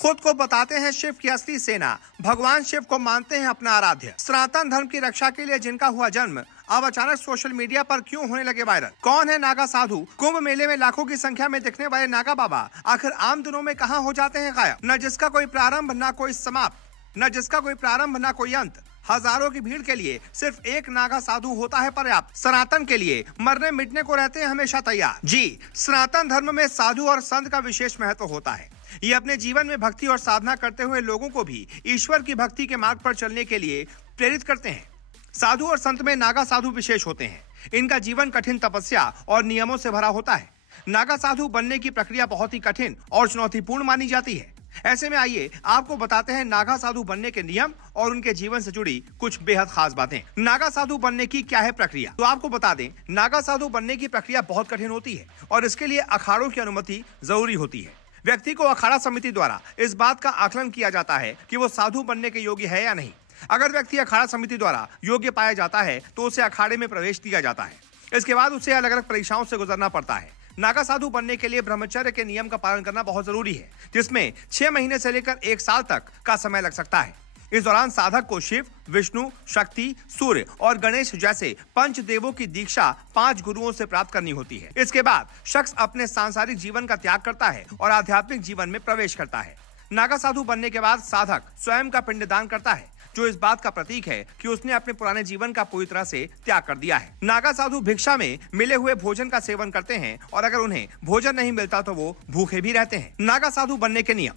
खुद को बताते हैं शिव की असली सेना, भगवान शिव को मानते हैं अपना आराध्य। सनातन धर्म की रक्षा के लिए जिनका हुआ जन्म अब अचानक सोशल मीडिया पर क्यों होने लगे वायरल? कौन है नागा साधु? कुंभ मेले में लाखों की संख्या में दिखने वाले नागा बाबा आखिर आम दिनों में कहां हो जाते हैं गायब? न जिसका कोई प्रारंभ न कोई समाप्त, न जिसका कोई प्रारंभ न कोई अंत। हजारों की भीड़ के लिए सिर्फ एक नागा साधु होता है पर्याप्त। सनातन के लिए मरने मिटने को रहते हैं हमेशा तैयार। जी, सनातन धर्म में साधु और संत का विशेष महत्व होता है। ये अपने जीवन में भक्ति और साधना करते हुए लोगों को भी ईश्वर की भक्ति के मार्ग पर चलने के लिए प्रेरित करते हैं। साधु और संत में नागा साधु विशेष होते हैं। इनका जीवन कठिन तपस्या और नियमों से भरा होता है। नागा साधु बनने की प्रक्रिया बहुत ही कठिन और चुनौतीपूर्ण मानी जाती है। ऐसे में आइए आपको बताते हैं नागा साधु बनने के नियम और उनके जीवन से जुड़ी कुछ बेहद खास बातें। नागा साधु बनने की क्या है प्रक्रिया? तो आपको बता दें, नागा साधु बनने की प्रक्रिया बहुत कठिन होती है और इसके लिए अखाड़ों की अनुमति जरूरी होती है। व्यक्ति को अखाड़ा समिति द्वारा इस बात का आकलन किया जाता है कि वो साधु बनने के योग्य है या नहीं। अगर व्यक्ति अखाड़ा समिति द्वारा योग्य पाया जाता है तो उसे अखाड़े में प्रवेश दिया जाता है। इसके बाद उसे अलग अलग परीक्षाओं से गुजरना पड़ता है। नागा साधु बनने के लिए ब्रह्मचर्य के नियम का पालन करना बहुत जरूरी है, जिसमें 6 महीने से लेकर 1 साल तक का समय लग सकता है। इस दौरान साधक को शिव, विष्णु, शक्ति, सूर्य और गणेश जैसे पंच देवों की दीक्षा 5 गुरुओं से प्राप्त करनी होती है। इसके बाद शख्स अपने सांसारिक जीवन का त्याग करता है और आध्यात्मिक जीवन में प्रवेश करता है। नागा साधु बनने के बाद साधक स्वयं का पिंडदान करता है, जो इस बात का प्रतीक है कि उसने अपने पुराने जीवन का पूरी तरह से त्याग कर दिया है। नागा साधु भिक्षा में मिले हुए भोजन का सेवन करते हैं और अगर उन्हें भोजन नहीं मिलता तो वो भूखे भी रहते हैं। नागा साधु बनने के नियम।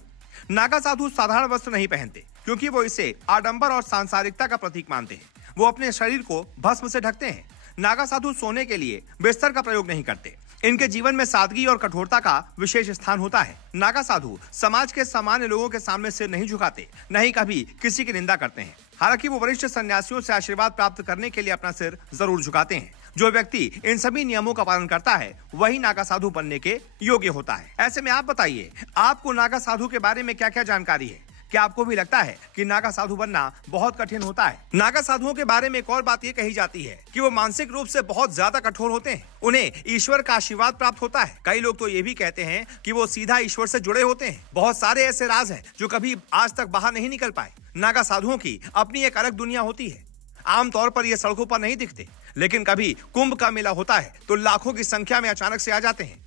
नागा साधु साधारण वस्त्र नहीं पहनते क्योंकि वो इसे आडंबर और सांसारिकता का प्रतीक मानते हैं। वो अपने शरीर को भस्म से ढकते हैं। नागा साधु सोने के लिए बिस्तर का प्रयोग नहीं करते। इनके जीवन में सादगी और कठोरता का विशेष स्थान होता है। नागा साधु समाज के सामान्य लोगों के सामने सिर नहीं झुकाते, न ही कभी किसी की निंदा करते हैं। हालांकि वो वरिष्ठ सन्यासियों से आशीर्वाद प्राप्त करने के लिए अपना सिर जरूर झुकाते हैं। जो व्यक्ति इन सभी नियमों का पालन करता है वही नागा साधु बनने के योग्य होता है। ऐसे में आप बताइए, आपको नागा साधु के बारे में क्या क्या जानकारी है? क्या आपको भी लगता है कि नागा साधु बनना बहुत कठिन होता है? नागा साधुओं के बारे में एक और बात ये कही जाती है कि वो मानसिक रूप से बहुत ज्यादा कठोर होते हैं। उन्हें ईश्वर का आशीर्वाद प्राप्त होता है। कई लोग तो ये भी कहते हैं कि वो सीधा ईश्वर से जुड़े होते हैं। बहुत सारे ऐसे राज हैं जो कभी आज तक बाहर नहीं निकल पाए। नागा साधुओं की अपनी एक अलग दुनिया होती है। आमतौर पर ये सड़कों पर नहीं दिखते, लेकिन कभी कुंभ का मेला होता है तो लाखों की संख्या में अचानक से आ जाते हैं।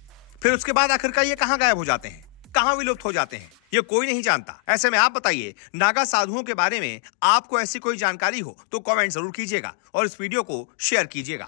फिर उसके बाद आखिरकार ये कहाँ गायब हो जाते हैं, कहां विलुप्त हो जाते हैं, ये कोई नहीं जानता। ऐसे में आप बताइए, नागा साधुओं के बारे में आपको ऐसी कोई जानकारी हो तो कमेंट जरूर कीजिएगा और इस वीडियो को शेयर कीजिएगा।